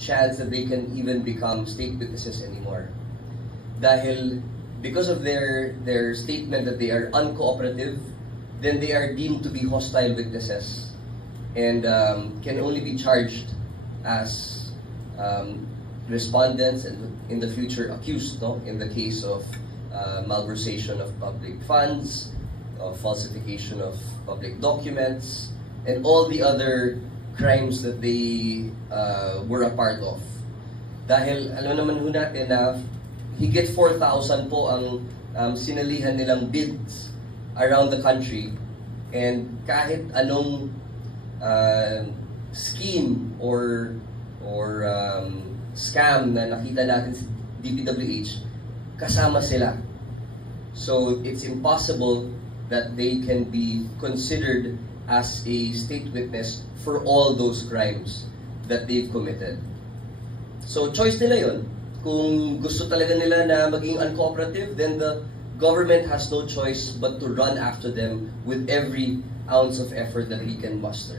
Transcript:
chance that they can even become state witnesses anymore. Because of their statement that they are uncooperative, then they are deemed to be hostile witnesses and can only be charged as respondents and in the future accused, no? In the case of malversation of public funds, of falsification of public documents, and all the other crimes that they were a part of. Dahil alam naman ho natin na higit 4,000 po ang sinalihan nilang bids around the country, and kahit anong scheme or scam na nakita natin sa DPWH, kasama sila. So it's impossible that they can be considered as a state witness for all those crimes that they've committed. So choice nila yun. Kung gusto talaga nila na maging uncooperative, then the government has no choice but to run after them with every ounce of effort that we can muster.